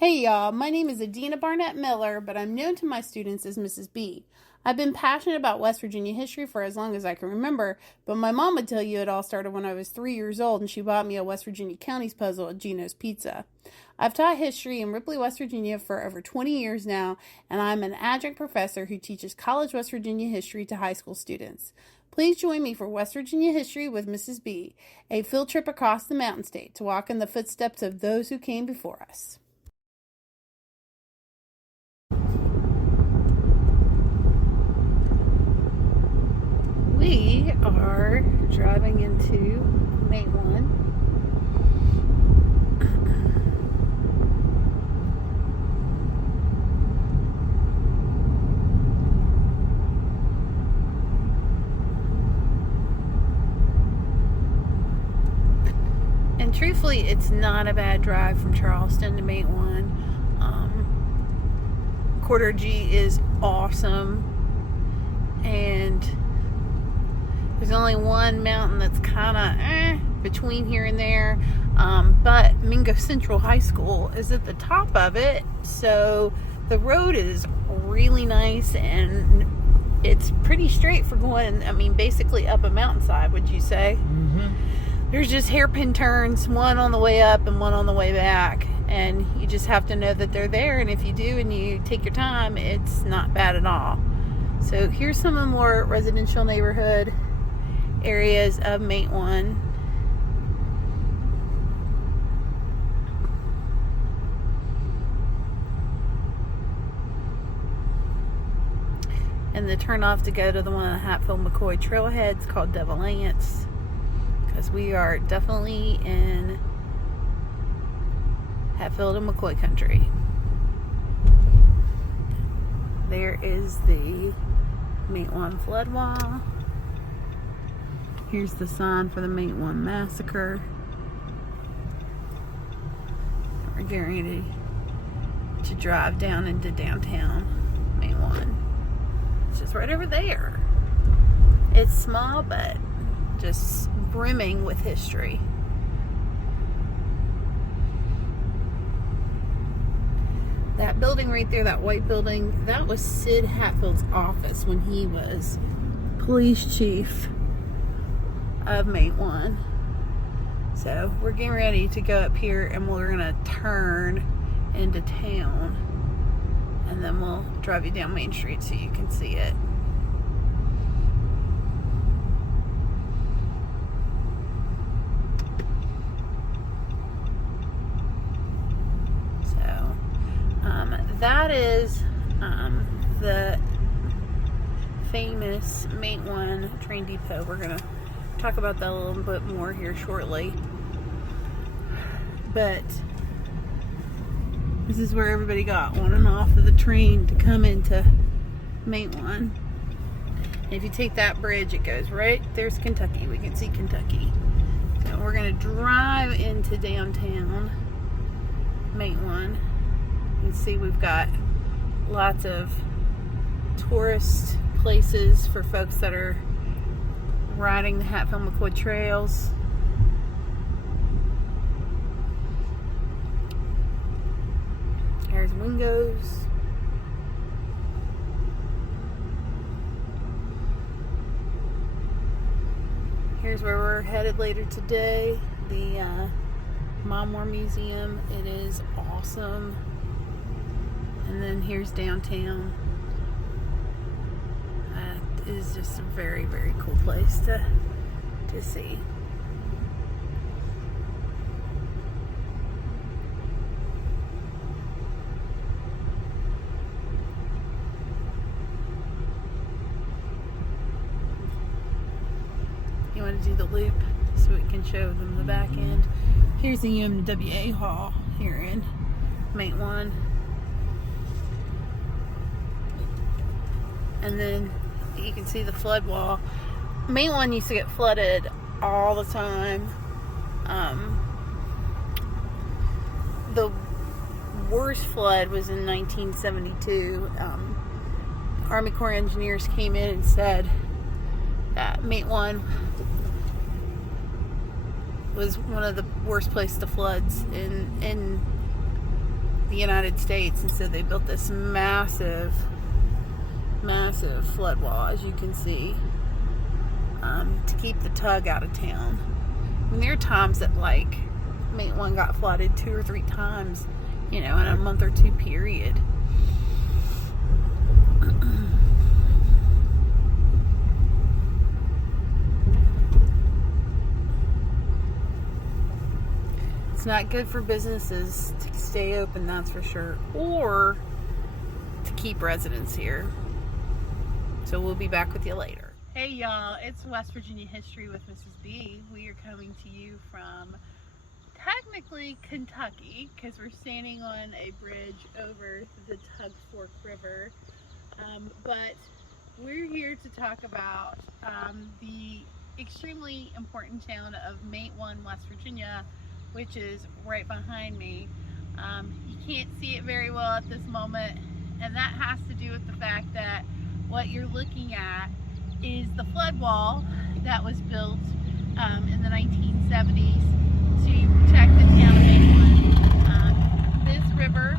Hey y'all, my name is Adina Barnett Miller, but I'm known to my students as Mrs. B. I've been passionate about West Virginia history for as long as I can remember, but my mom would tell you it all started when I was 3 years old and she bought me a West Virginia counties puzzle at Gino's Pizza. I've taught history in Ripley, West Virginia for over 20 years now, and I'm an adjunct professor who teaches college West Virginia history to high school students. Please join me for West Virginia History with Mrs. B, a field trip across the Mountain State to walk in the footsteps of those who came before us. We are driving into Matewan. And truthfully, it's not a bad drive from Charleston to Matewan. Quarter G is awesome, and there's only one mountain that's kind of between here and there, but Mingo Central High School is at the top of it, so the road is really nice and it's pretty straight for going, basically up a mountainside, would you say? Mm-hmm. There's just hairpin turns, one on the way up and one on the way back, and you just have to know that they're there, and if you do and you take your time, it's not bad at all. So here's some of the more residential neighborhood areas of Matewan. And the turnoff to go to the one of the Hatfield-McCoy trailheads called Devil Ants, because we are definitely in Hatfield and McCoy country. There is the Matewan flood wall. Here's the sign for the Matewan Massacre. We're getting ready to drive down into downtown Matewan. It's just right over there. It's small, but just brimming with history. That building right there, that white building, that was Sid Hatfield's office when he was police chief of Matewan. So we're getting ready to go up here and we're gonna turn into town, and then we'll drive you down Main Street so you can see it. So that is the famous Matewan train depot. We're gonna talk about that a little bit more here shortly, but this is where everybody got on and off of the train to come into Matewan. And if you take that bridge, it goes right there's Kentucky. We can see Kentucky. So we're gonna drive into downtown Matewan and see we've got lots of tourist places for folks that are riding the Hatfield-McCoy trails. There's Wingo's. Here's where we're headed later today, the Mom War Museum. It is awesome. And then here's downtown. It is just a very, very cool place to see. You want to do the loop so we can show them the back end. Here's the UMWA Hall here in Matewan. And then you can see the flood wall. Matewan used to get flooded all the time. The worst flood was in 1972. Army Corps of Engineers came in and said that Matewan was one of the worst places to floods in the United States, and so they built this massive flood wall, as you can see, to keep the tug out of town. I mean, there are times that like Matewan got flooded 2 or 3 times, in a month or 2 period. It's not good for businesses to stay open, that's for sure, or to keep residents here. So we'll be back with you later. Hey y'all, it's West Virginia History with Mrs. B. We are coming to you from technically Kentucky, because we're standing on a bridge over the Tug Fork River. But we're here to talk about the extremely important town of Matewan, West Virginia, which is right behind me. You can't see it very well at this moment, and that has to do with the fact that what you're looking at is the flood wall that was built in the 1970s to protect the town of Matewan. This river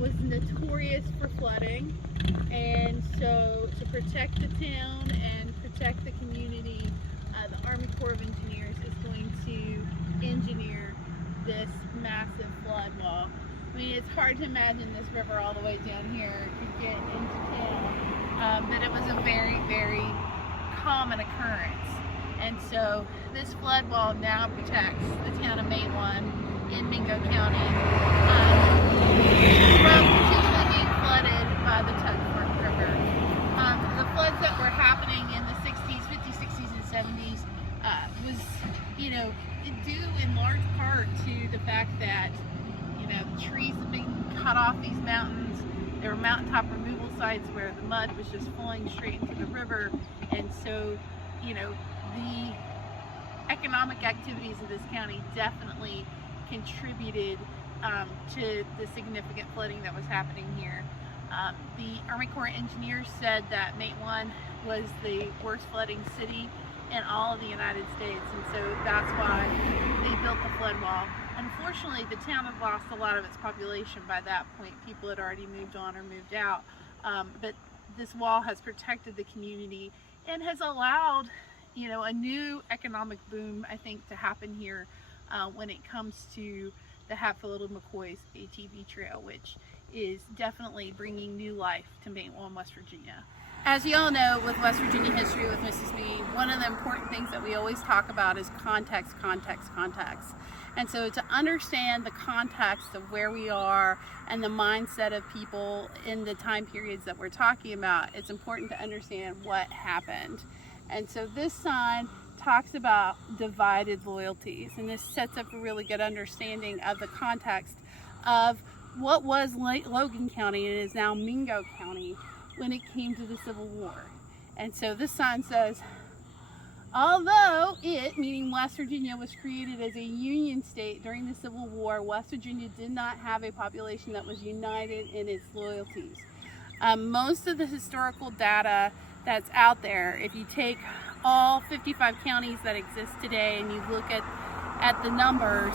was notorious for flooding, and so to protect the town and protect the community, the Army Corps of Engineers is going to engineer this massive flood wall. I mean, it's hard to imagine this river all the way down here could get into town, but it was a very, very common occurrence. And so this flood wall now protects the town of Matewan in Mingo County from potentially being flooded by the Tug Fork River. The floods that were happening in the 60s, 50s, 60s, and 70s was, due in large part to the fact that, the trees have been cut off these mountains. There were mountaintop removal sites where the mud was just flowing straight into the river, and so, the economic activities of this county definitely contributed to the significant flooding that was happening here. The Army Corps Engineers said that Matewan was the worst flooding city in all of the United States, and so that's why they built the flood wall. Unfortunately, the town had lost a lot of its population by that point. People had already moved on or moved out, but this wall has protected the community and has allowed, a new economic boom, I think, to happen here when it comes to the Hatfield-McCoy's ATV Trail, which is definitely bringing new life to Matewan, West Virginia. As you all know, with West Virginia History with Mrs. B, one of the important things that we always talk about is context, context, context. And so to understand the context of where we are and the mindset of people in the time periods that we're talking about, it's important to understand what happened. And so this sign talks about divided loyalties, and this sets up a really good understanding of the context of what was Logan County and is now Mingo County when it came to the Civil War. And so this sign says, although it, meaning West Virginia, was created as a Union state during the Civil War, West Virginia did not have a population that was united in its loyalties. Most of the historical data that's out there, if you take all 55 counties that exist today and you look at the numbers,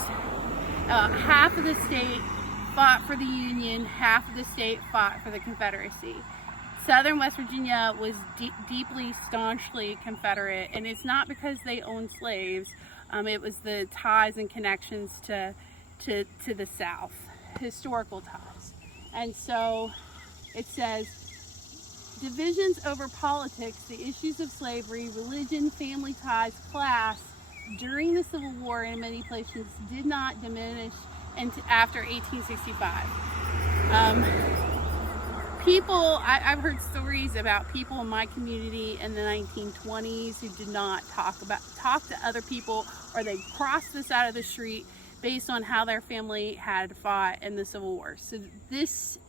half of the state fought for the Union, half of the state fought for the Confederacy. Southern West Virginia was deeply, staunchly Confederate, and it's not because they owned slaves. It was the ties and connections to the South, historical ties. And so it says, divisions over politics, the issues of slavery, religion, family ties, class, during the Civil War in many places did not diminish after 1865. I've heard stories about people in my community in the 1920s who did not talk to other people, or they crossed the side of the street based on how their family had fought in the Civil War. So these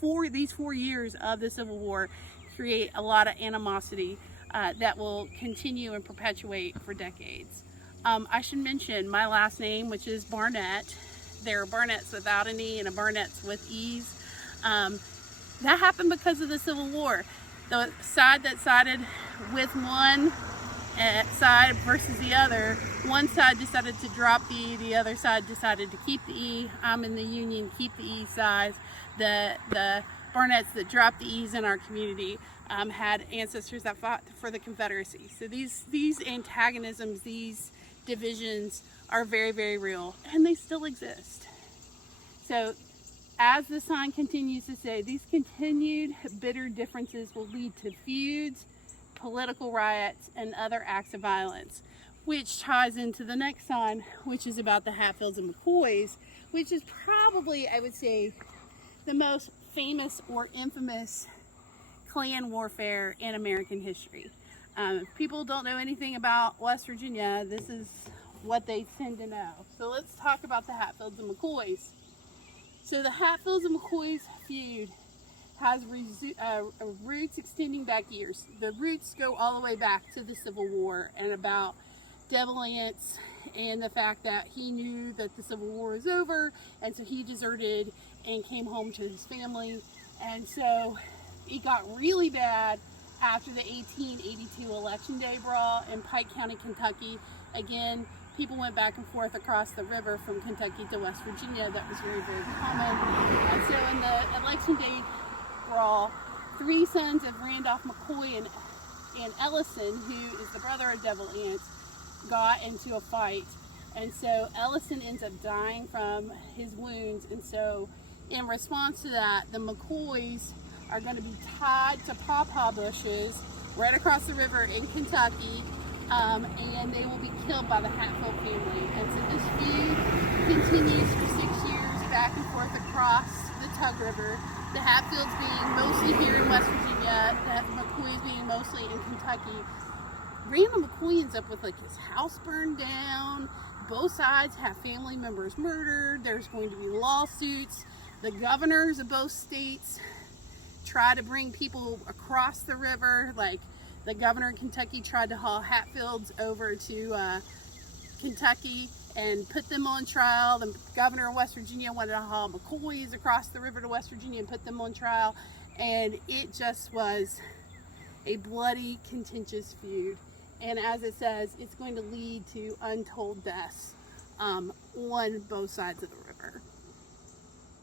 4 years of the Civil War create a lot of animosity that will continue and perpetuate for decades. I should mention my last name, which is Barnett. There are Barnetts without an E and a Barnetts with E's. That happened because of the Civil War. The side that sided with one side versus the other. One side decided to drop the E, the other side decided to keep the E. I'm in the Union, keep the E side. The Barnetts that dropped the E's in our community had ancestors that fought for the Confederacy. So these antagonisms, these divisions are very, very real, and they still exist. So as the sign continues to say, these continued bitter differences will lead to feuds, political riots, and other acts of violence, which ties into the next sign, which is about the Hatfields and McCoys, which is probably, I would say, the most famous or infamous clan warfare in American history. If people don't know anything about West Virginia, this is what they tend to know. So let's talk about the Hatfields and McCoys. So the Hatfields and McCoys feud has roots extending back years. The roots go all the way back to the Civil War and about Devil Anse and the fact that he knew that the Civil War was over, and so he deserted and came home to his family. And so it got really bad after the 1882 Election Day brawl in Pike County, Kentucky. Again, people went back and forth across the river from Kentucky to West Virginia. That was very, very common. And so in the Election Day brawl, 3 sons of Randolph McCoy and Ellison, who is the brother of Devil Anse, got into a fight. And so Ellison ends up dying from his wounds. And so in response to that, the McCoys are going to be tied to pawpaw bushes right across the river in Kentucky, and they will be killed by the Hatfield family. And so this feud continues for 6 years back and forth across the Tug River. The Hatfields being mostly here in West Virginia, the McCoys being mostly in Kentucky. Randall McCoy ends up with like his house burned down. Both sides have family members murdered. There's going to be lawsuits. The governors of both states try to bring people across the river. Like the governor of Kentucky tried to haul Hatfields over to Kentucky and put them on trial. The governor of West Virginia wanted to haul McCoys across the river to West Virginia and put them on trial. And it just was a bloody, contentious feud. And as it says, it's going to lead to untold deaths on both sides of the river.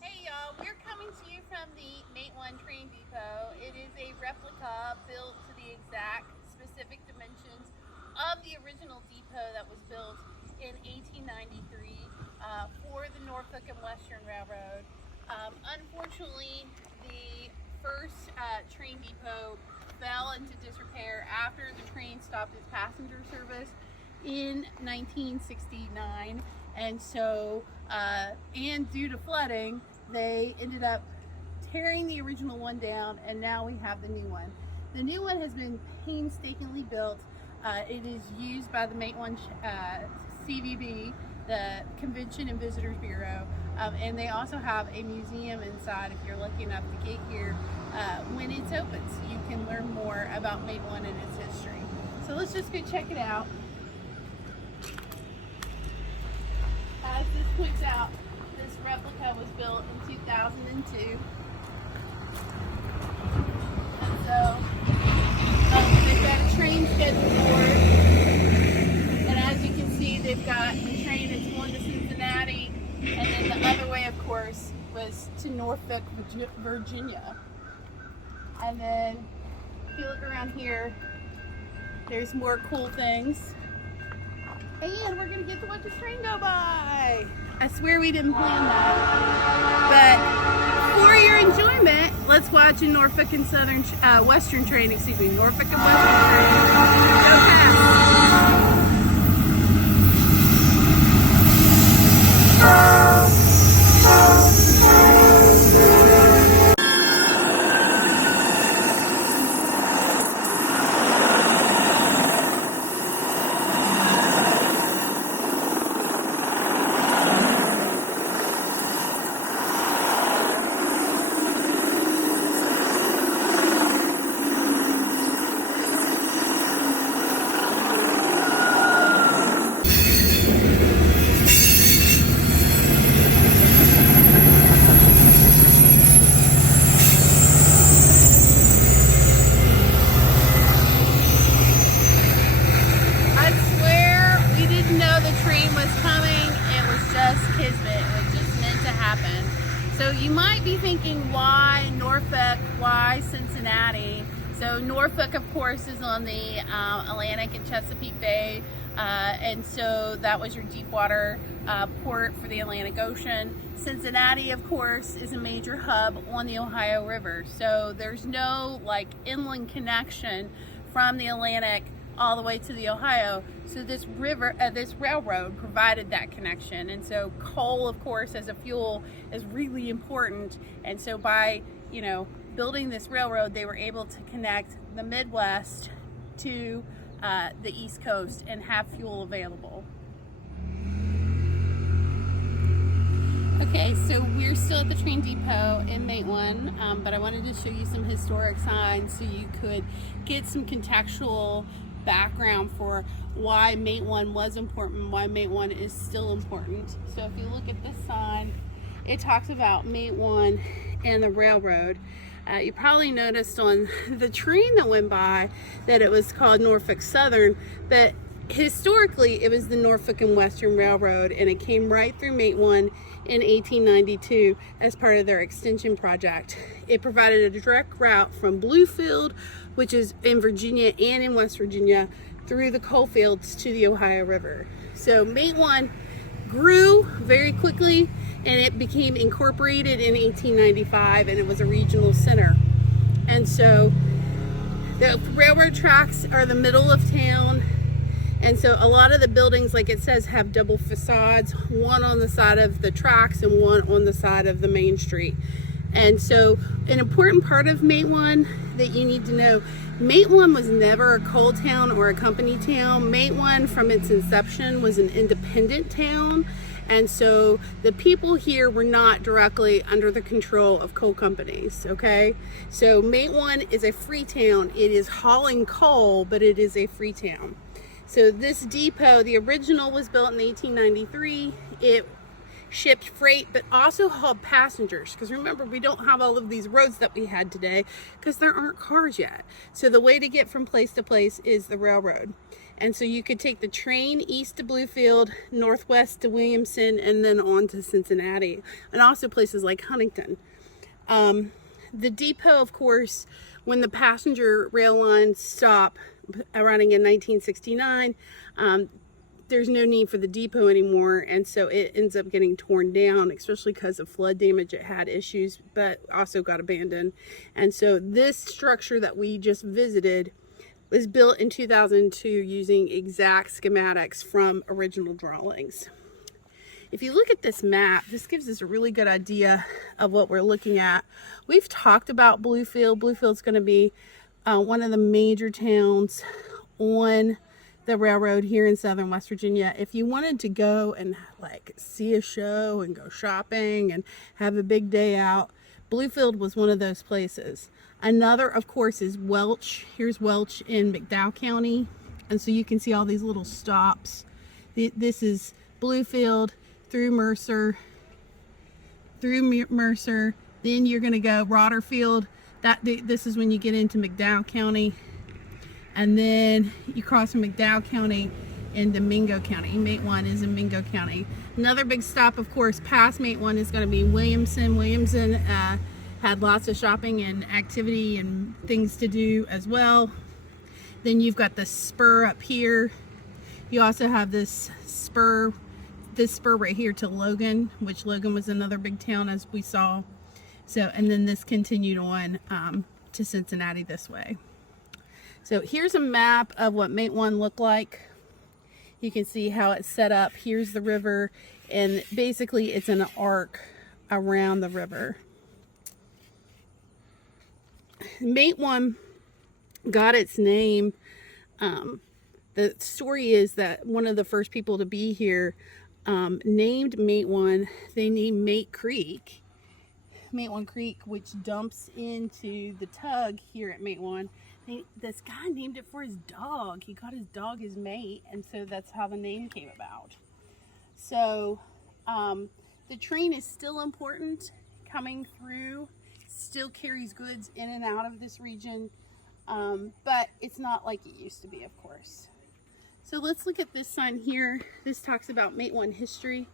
Hey y'all, we're coming to you from the Matewan train depot. It is a replica built to the exact specific dimensions of the original depot that was built in 1893 for the Norfolk and Western Railroad. Unfortunately, the first train depot fell into disrepair after the train stopped its passenger service in 1969, and so and due to flooding, they ended up tearing the original one down, and now we have the new one. The new one has been painstakingly built. It is used by the Matewan CVB, the Convention and Visitors Bureau, and they also have a museum inside if you're lucky enough to get here when it's open, so you can learn more about Matewan and its history. So let's just go check it out. As this points out, this replica was built in 2002. And so they've got a train scheduled for it. And as you can see, they've got the train that's going to Cincinnati, and then the other way, of course, was to Norfolk, Virginia. And then if you look around here, there's more cool things. And we're gonna get to watch the train go by. I swear we didn't plan that. But for your enjoyment, let's watch a Norfolk and Western train, Norfolk and Western train. Go past. So you might be thinking, why Norfolk, why Cincinnati? So Norfolk, of course, is on the Atlantic and Chesapeake Bay, and so that was your deep water port for the Atlantic Ocean. Cincinnati, of course, is a major hub on the Ohio River, so there's no like inland connection from the Atlantic all the way to the Ohio. So this railroad provided that connection, and so coal, of course, as a fuel is really important. And so by building this railroad, they were able to connect the Midwest to the East Coast and have fuel available. Okay, so we're still at the train depot in Matewan, but I wanted to show you some historic signs so you could get some contextual background for why Matewan was important, why Matewan is still important. So if you look at this sign, it talks about Matewan and the railroad. You probably noticed on the train that went by that it was called Norfolk Southern, but historically it was the Norfolk and Western Railroad, and it came right through Matewan in 1892 as part of their extension project. It provided a direct route from Bluefield, which is in Virginia and in West Virginia, through the coal fields to the Ohio River. So Matewan grew very quickly, and it became incorporated in 1895, and it was a regional center. And so the railroad tracks are the middle of town, and so a lot of the buildings, like it says, have double facades, one on the side of the tracks and one on the side of the main street. And so an important part of Matewan that you need to know, Matewan was never a coal town or a company town. Matewan, from its inception, was an independent town. And so the people here were not directly under the control of coal companies, okay? So Matewan is a free town. It is hauling coal, but it is a free town. So this depot, the original, was built in 1893. It shipped freight, but also hauled passengers, because remember, we don't have all of these roads that we had today because there aren't cars yet. So the way to get from place to place is the railroad. And so you could take the train east to Bluefield, northwest to Williamson, and then on to Cincinnati, and also places like Huntington. The depot, of course, when the passenger rail lines stop running in 1969, there's no need for the depot anymore, and so it ends up getting torn down, especially because of flood damage. It had issues, but also got abandoned. And so this structure that we just visited was built in 2002 using exact schematics from original drawings. If you look at this map, this gives us a really good idea of what we're looking at. We've talked about Bluefield. Bluefield's going to be one of the major towns on the railroad here in southern West Virginia. If you wanted to go and like see a show and go shopping and have a big day out, Bluefield was one of those places. Another, of course, is Welch. Here's Welch in McDowell County, and so you can see all these little stops. This is Bluefield through Mercer, then you're going to go Rotterfield. This is when you get into McDowell County, and then you cross from McDowell County into Mingo County. Matewan is in Mingo County. Another big stop, of course, past Matewan is going to be Williamson. Williamson had lots of shopping and activity and things to do as well. Then you've got the spur up here. You also have this spur right here to Logan, which Logan was another big town, as we saw. So, and then this continued on to Cincinnati this way. So here's a map of what Matewan looked like. You can see how it's set up. Here's the river, and basically it's an arc around the river. Matewan got its name. The story is that one of the first people to be here named Matewan. They named Matewan Creek, which dumps into the Tug here at Matewan. This guy named it for his dog. He got his dog his mate, and so that's how the name came about. So the train is still important coming through, still carries goods in and out of this region, but it's not like it used to be, of course. So let's look at this sign here. This talks about Matewan history.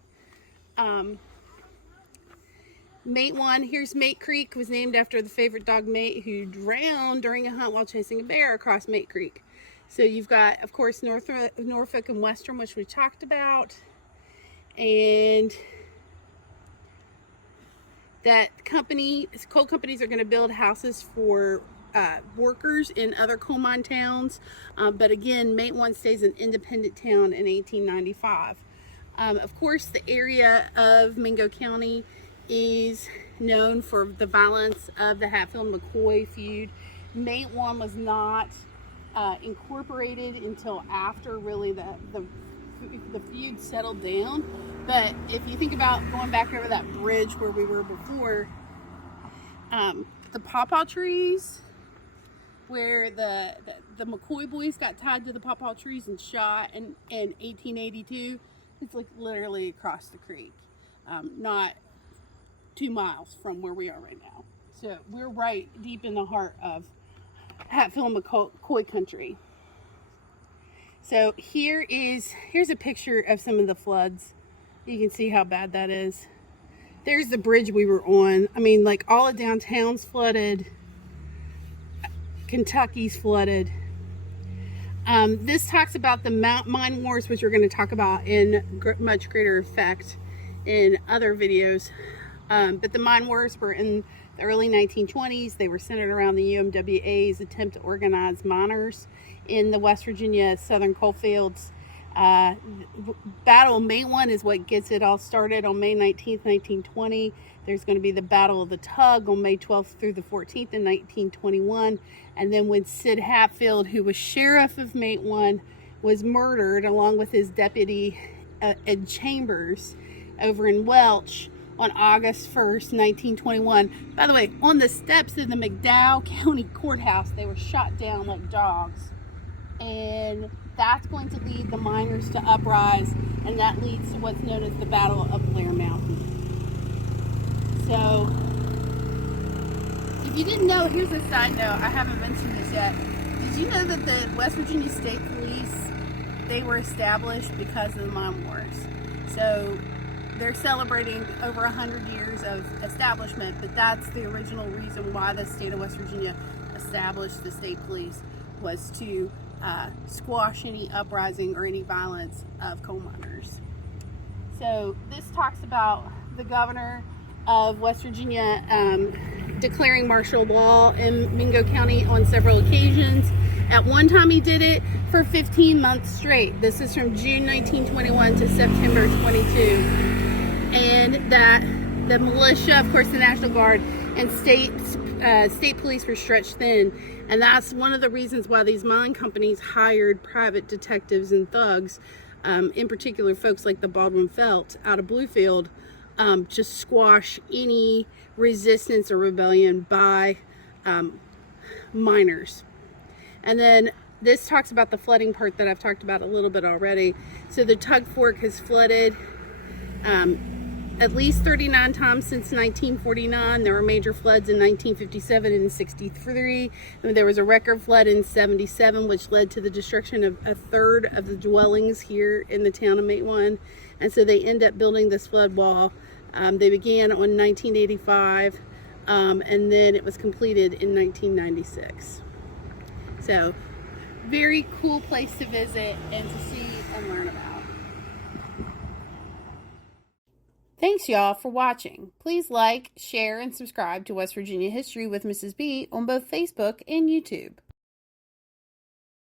Matewan, here's Mate Creek, was named after the favorite dog Mate, who drowned during a hunt while chasing a bear across Mate Creek. So you've got, of course, Norfolk and Western, which we talked about. And that coal companies are going to build houses for workers in other coal mine towns. But again, Matewan stays an independent town in 1895. Of course, the area of Mingo County is known for the violence of the Hatfield-McCoy feud. Matewan was not incorporated until after really the feud settled down. But if you think about going back over that bridge where we were before, the pawpaw trees, where the McCoy boys got tied to the pawpaw trees and shot in 1882, it's like literally across the creek, not 2 miles from where we are right now. So we're right deep in the heart of Hatfield-McCoy country. So here's a picture of some of the floods. You can see how bad that is. There's the bridge we were on. I mean, like, all of downtown's flooded. Kentucky's flooded. This talks about the mine wars, which we're going to talk about in much greater effect in other videos. But the mine wars were in the early 1920s. They were centered around the UMWA's attempt to organize miners in the West Virginia southern coal fields. Battle of Matewan is what gets it all started on May 19th, 1920. There's going to be the Battle of the Tug on May 12th through the 14th in 1921. And then when Sid Hatfield, who was sheriff of Matewan, was murdered along with his deputy Ed Chambers over in Welch on August 1st, 1921. By the way, on the steps of the McDowell County Courthouse, they were shot down like dogs. And that's going to lead the miners to uprise, and that leads to what's known as the Battle of Blair Mountain. So, if you didn't know, here's a side note, I haven't mentioned this yet. Did you know that the West Virginia State Police, they were established because of the mine wars? So, they're celebrating over 100 years of establishment, but that's the original reason why the state of West Virginia established the state police, was to squash any uprising or any violence of coal miners. So this talks about the governor of West Virginia declaring martial law in Mingo County on several occasions. At one time he did it for 15 months straight. This is from June 1921 to September 22. And that the militia, of course the National Guard, and state police were stretched thin. And that's one of the reasons why these mine companies hired private detectives and thugs, in particular folks like the Baldwin Felt out of Bluefield, to squash any resistance or rebellion by miners. And then this talks about the flooding part that I've talked about a little bit already. So the Tug Fork has flooded at least 39 times since 1949. There were major floods in 1957 and 63. And there was a record flood in 77, which led to the destruction of a third of the dwellings here in the town of Matewan. And so they end up building this flood wall. They began on 1985, and then it was completed in 1996. So, very cool place to visit and to see and learn about. Thanks, y'all, for watching. Please like, share, and subscribe to West Virginia History with Mrs. B on both Facebook and YouTube.